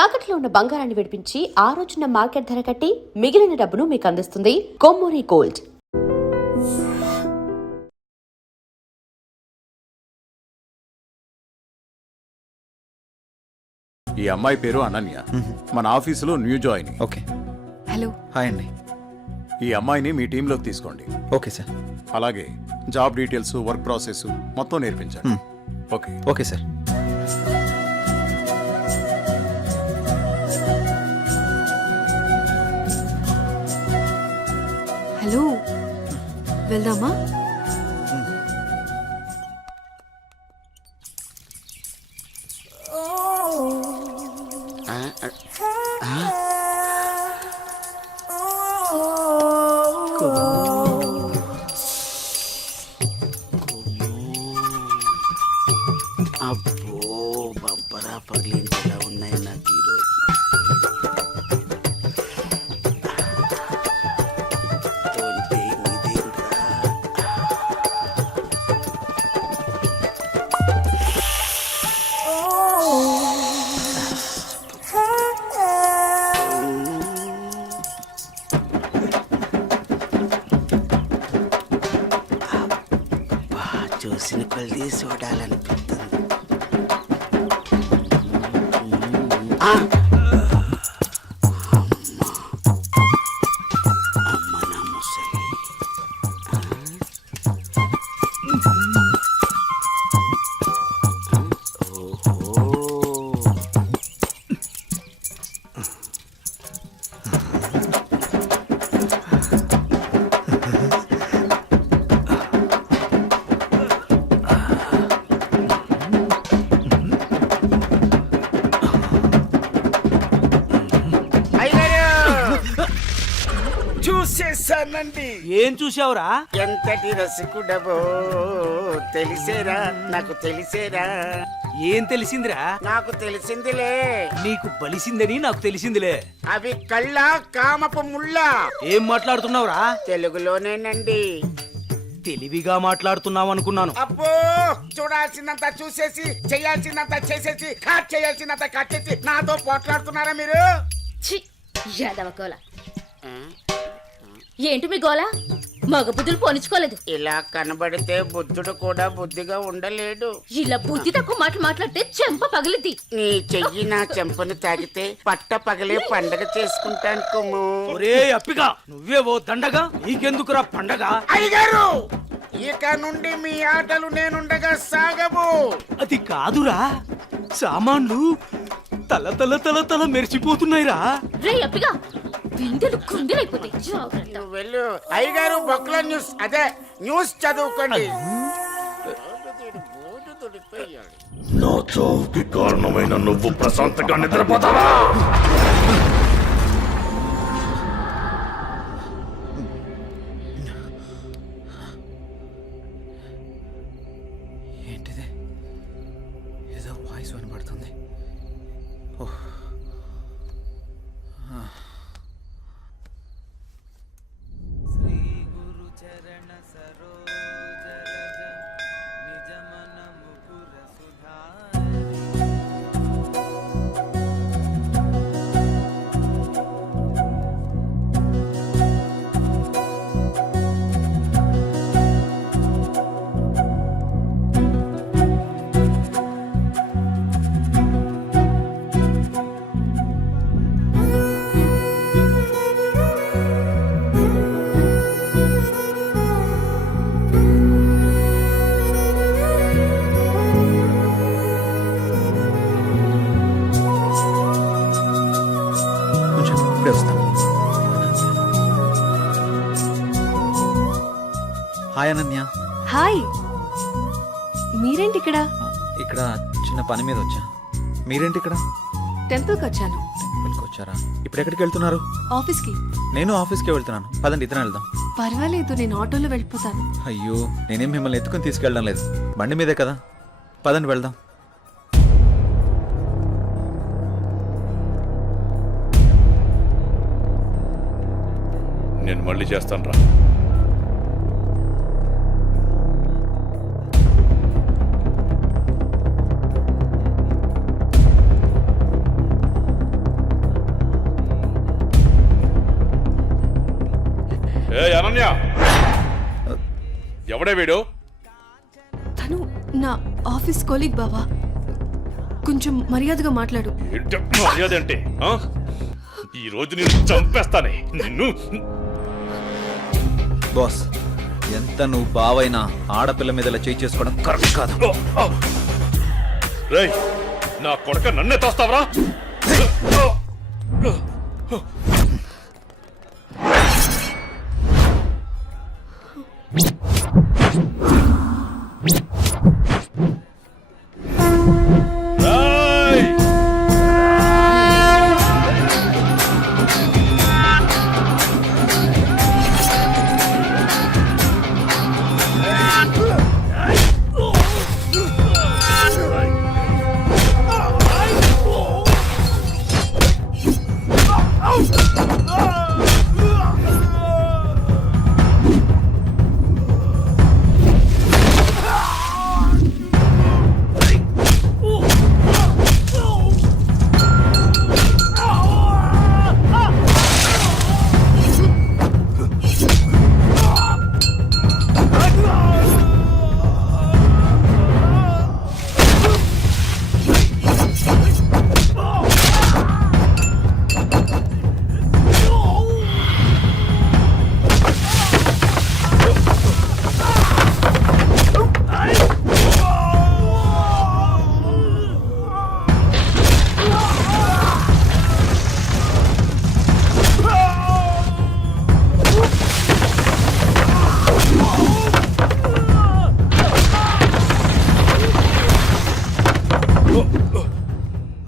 తాకట్లో ఉన్న బంగారాన్ని విడిపించి ఆ రోజున మార్కెట్ ధర కట్టి మిగిలిన డబ్బును మీకు అందిస్తుంది కొమ్మూరి గోల్డ్. ఈ అమ్మాయి పేరు అనన్య, మన ఆఫీసులో new join. Okay. Hello. Hi అండి. ఈ అమ్మాయిని మీ టీంలోకి తీసుకోండి. Okay sir. అలాగే జాబ్ డీటెయిల్స్, వర్క్ ప్రాసెస్ మొత్తం నేర్పించండి. ఓకే. Okay sir. హలో, వెళ్దామా? అబ్బో, బంపరా పగిలించేలా ఉన్నాయి నాకు ఈరోజు. చూసిన కొద్ది చూడాలనిపిస్తుంది. అమ్మ నా ముసలి. చూసేసానండి. ఏం చూసావురా? ఎంతటి రసికుడవో తెలిసేరా, నాకు తెలిసేరా. ఏం తెలిసిందిరా? నాకు తెలిసిందిలే. నీకు బలిసిందని నాకు తెలిసిందిలే. అవి కళ్ళ కామపు ముళ్ళ. ఏం మాట్లాడుతున్నావురా? తెలుగులోనేనండి. తెలివిగా మాట్లాడుతున్నావు అనుకున్నాను. అబ్బో, చూడాల్సిందంతా చూసేసి, చేయాల్సిందంతా చేసేసి, కట్ చేయాల్సిందంతా కట్ చేసి నాతో పోట్లాడుతున్నారా మీరు? యాదవ ఏంటి మీ గోల? మగ బుద్ధులు పోనిచ్చుకోలేదు. ఇలా కనబడితే బుద్ధుడు కూడా బుద్ధిగా ఉండలేడు. ఇలా బుద్ధి తక్కువ మాటలు మాట్లాడితే చెంప పగిలిద్ది. నీ చెయ్యి నా చెంపను తాకితే పట్ట పగలే పండగ చేసుకుంటాను కుమ్ము. ఒరే అప్పిగా, నువ్వే ఓ దండగా, నీకెందుకురా పండగ? అయ్యగారు, ఇక నుండి మీ ఆటలు నేనుండగా సాగవు. అది కాదురా, సామాన్లు తల తల తల తల మెరిచిపోతున్నాయిరా. రే అప్పిగా, బిందెలు కుందెలైపోతాయి. జాగ్రత్త. నువ్వు వెళ్ళు. అయ్యగారు, బొక్కల న్యూస్, అదే న్యూస్ చదువుకోండి. నా చావుకి కారణమైన నువ్వు ప్రశాంతంగా నిద్రపోతావా? ఏంటిది? ఏదో వాయిస్ వినబడుతుంది. ఓహ్. ఇప్పుడే వస్తాను. హాయ్ అనన్య. హాయ్. మీరేంటి ఇక్కడ? ఇక్కడ చిన్న పని మీద వచ్చా. మీరేంటి ఇక్కడ? టెంపుల్కి వచ్చాను. టెంపుల్కి వచ్చారా? ఇప్పుడు ఎక్కడికి వెళ్తున్నారు? ఆఫీస్కి. నేను ఆఫీస్కే వెళ్తున్నాను. పదండి, ఇద్దరం వెళ్దాం. పర్వాలేదు, నేను ఆటోలో వెళ్ళిపోతాను. అయ్యో, నేనేం మిమ్మల్ని ఎత్తుకుని తీసుకెళ్ళడం లేదు, బండి మీదే కదా. పదండి వెళ్దాం. నేను మళ్ళీ చేస్తాను రా. ఏ అనన్య, ఎవడే వీడు? తను నా ఆఫీస్ కొలీగ్ బావా. కొంచెం మర్యాదగా మాట్లాడు. ఏంటి మర్యాద అంటే? ఈ రోజు నేను చంపేస్తానే నిన్ను. బాస్, ఎంత నువ్వు బావైనా ఆడపిల్ల మీద ఇలా చేయి చేసుకోవడం కరెక్ట్ కాదు. రేయ్, నా కొడక నన్నే తోస్తావరా? రేయ్!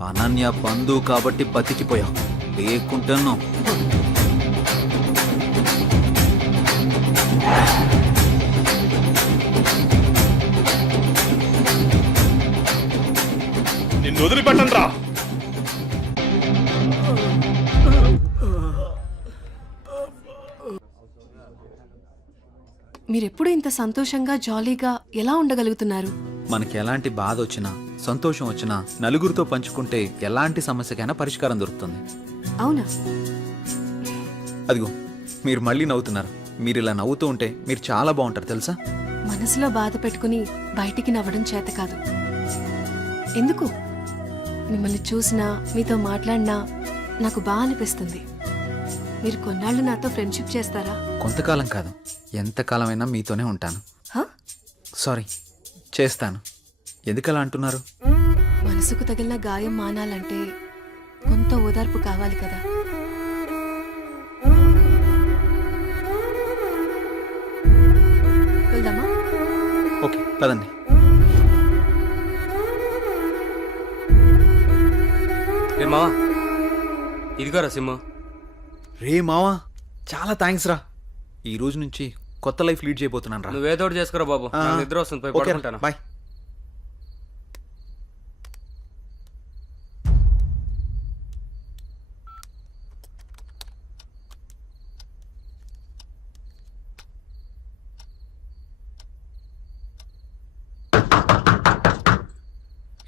అనన్య బంధువు కాబట్టి బతికిపోయావు, లేకుంటున్నావు. నిన్ను వదిలిపెట్టండి రా. మీరెప్పుడు ఇంత సంతోషంగా జాలీగా ఎలా ఉండగలుగుతున్నారు? మనకి ఎలాంటి బాధ వచ్చినా సంతోషం వచ్చినా నలుగురితో పంచుకుంటే ఎలాంటి సమస్యకైనా పరిష్కారం దొరుకుతుంది. అవునా? అదిగో మీరు మళ్ళీ నవ్వుతున్నారు. మీరు ఇలా నవ్వుతూ ఉంటే మీరు చాలా బాగుంటారు తెలుసా. మనసులో బాధ పెట్టుకుని బయటికి నవ్వడం చేత కాదు. ఎందుకు? మిమ్మల్ని చూసినా మీతో మాట్లాడినా నాకు బాగా అనిపిస్తుంది. మీరు కొన్నాళ్ళు నాతో ఫ్రెండ్షిప్ చేస్తారా? కొంతకాలం కాదు, ఎంతకాలమైనా మీతోనే ఉంటాను. హ? సారీ, చేస్తాను. ఎందుకలా అంటున్నారు? మనసుకు తగిలిన గాయం మానాలంటే కొంత ఓదార్పు కావాలి కదా. వెళ్దామా? ఓకే పదండి. రే మావా, ఇదిగోరా సిమ్. రే మావా, చాలా థ్యాంక్స్ రా. ఈ రోజు నుంచి కొత్త లైఫ్ లీడ్ చేయబోతున్నాను రా. నువ్వేదో ఒకటి చేసుకురా బాబు, నాకు నిద్ర వస్తుంది, పోయి పడుకుంటాను. బాయ్.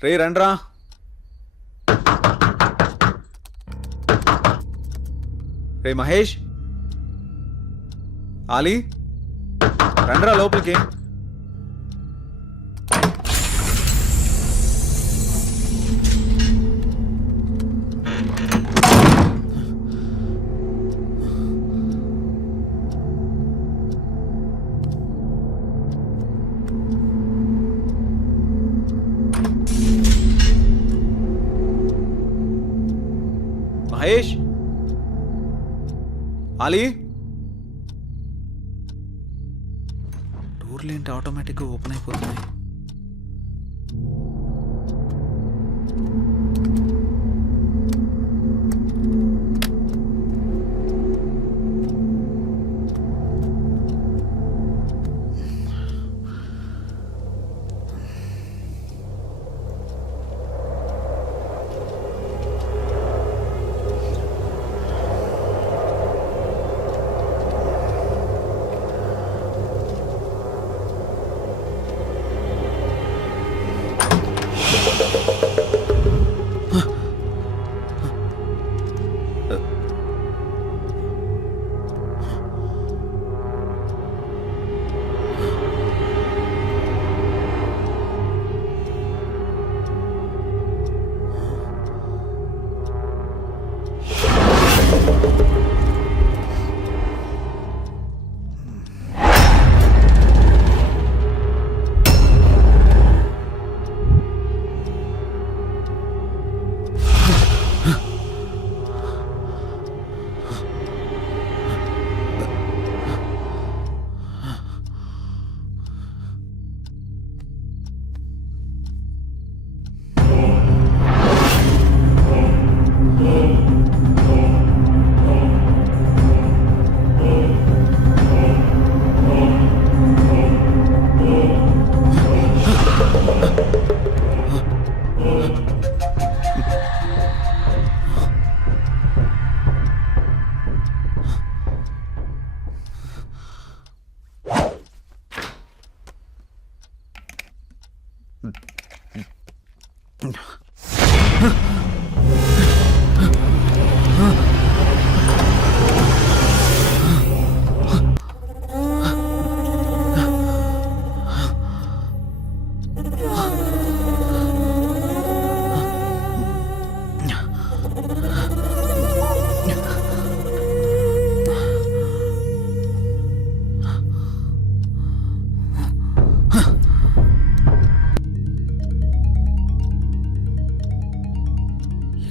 రే రండ్రా. రే మహేష్, ఆలీ, రండ్రా లోపలికి. మహేష్, ఆలీ, డోర్లు ఏంటి ఆటోమేటిక్గా ఓపెన్ అయిపోతున్నాయి? ఈ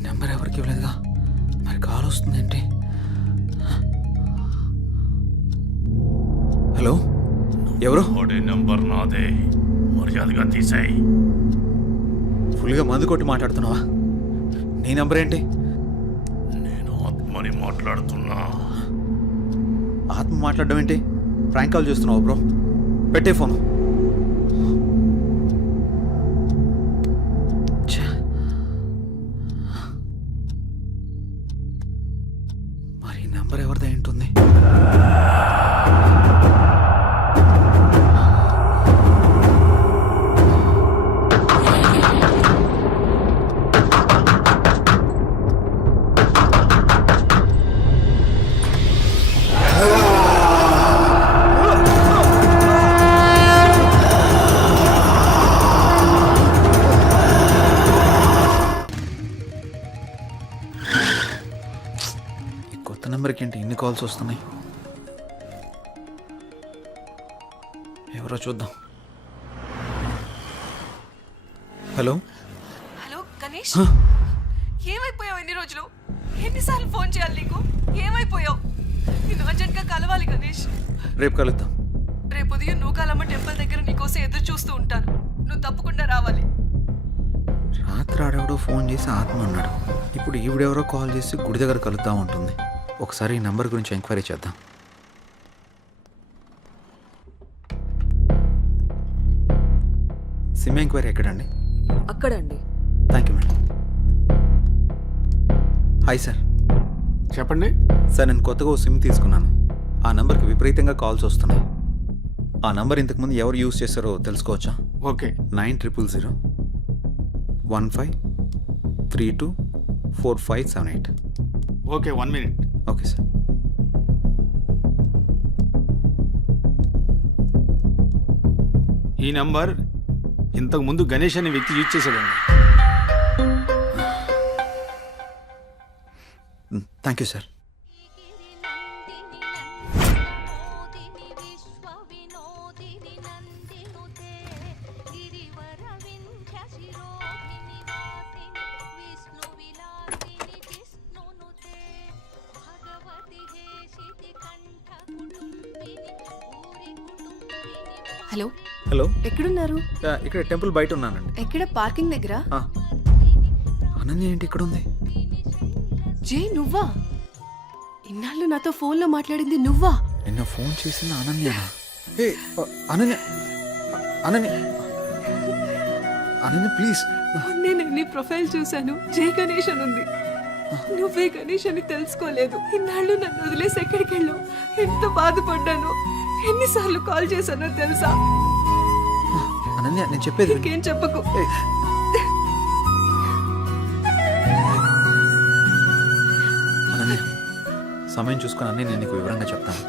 నెంబర్ ఎవరికి ఇవ్వలేదుగా, మరి కాల్ వస్తుందేంటి? హలో, ఎవరు? వాడి నెంబర్ నాదే, మర్యాదగా తీసేయ్. ఫుల్గా మందు కొట్టి మాట్లాడుతున్నావా? నీ నెంబర్ ఏంటి? నేను ఆత్మని మాట్లాడుతున్నా. ఆత్మ మాట్లాడడం ఏంటి? ప్రాంక్ కాల్ చేస్తున్నావు బ్రో. పెట్టే ఫోను. ఛే. మరి ఈ నెంబర్ ఎవరిదై ఉంటుంది? కొత్త నెంబర్కి ఏంటి ఇన్ని కాల్స్ వస్తున్నాయి? ఎవరో చూద్దాం. హలో. హలో గణేష్, ఏమైపోయావు? ఎన్ని రోజులు, ఎన్నిసార్లు ఫోన్ చేయాలి నీకు? ఏమైపోయావు? నేను అర్జెంట్గా కలవాలి గణేష్. రేపు కలుద్దాం. రేపు ఉదయం నూకాలమ్మ టెంపుల్ దగ్గర నీకోసం ఎదురు చూస్తూ ఉంటాను. నువ్వు తప్పకుండా రావాలి. రాత్రి ఆడెవడో ఫోన్ చేసి ఆత్మ అన్నాడు. ఇప్పుడు ఈవిడెవరో కాల్ చేసి గుడి దగ్గర కలుద్దాం ఉంటుంది. ఒకసారి ఈ నెంబర్ గురించి ఎంక్వైరీ చేద్దాం. సిమ్ ఎంక్వైరీ ఎక్కడండి? అక్కడండి. Thank you madam. Hi sir. చెప్పండి. సార్, నేను కొత్తగా ఓ సిమ్ తీసుకున్నాను. ఆ నెంబర్కి విపరీతంగా కాల్స్ వస్తున్నాయి. ఆ నెంబర్ ఇంతకుముందు ఎవరు యూజ్ చేస్తారో తెలుసుకోవచ్చా? Okay. 900015324578. Okay, 1 minute. Okay sir. ఈ నంబర్ ఇంతకు ముందు గణేష్ అనే వ్యక్తి యూజ్ చేశాడండి. Thank you sir. Hello. Hello, ఎక్కడున్నారు? ఇక్కడ టెంపుల్ బయట ఉన్నానండి. ఎక్కడ? పార్కింగ్ దగ్గర. అనన్య ఏంటి ఇక్కడ ఉంది? జే, నువ్వా? ఇన్నాళ్ళు నాతో ఫోన్లో మాట్లాడింది నువ్వా? నిన్న ఫోన్ చేసింది అనన్యనా? ఏ అనన్య, అనన్య, అనన్య ప్లీజ్. నేను నీ ప్రొఫైల్ చూశాను. జే గణేష్ అని ఉంది. నువ్వే గణేష్ అని తెలుసుకోలేదు. ఇన్నాళ్ళు నన్ను వదిలేసి ఎక్కడికి వెళ్ళావు? ఎంత బాధపడ్డాను. ఎన్నిసార్లు కాల్ చేశానో తెలుసా? అనన్య, నేను చెప్పేది విను. ఇంకేం చెప్పకు. అనన్య, సమయం చూసుకొని అన్నీ నేను నీకు వివరంగా చెప్తాను.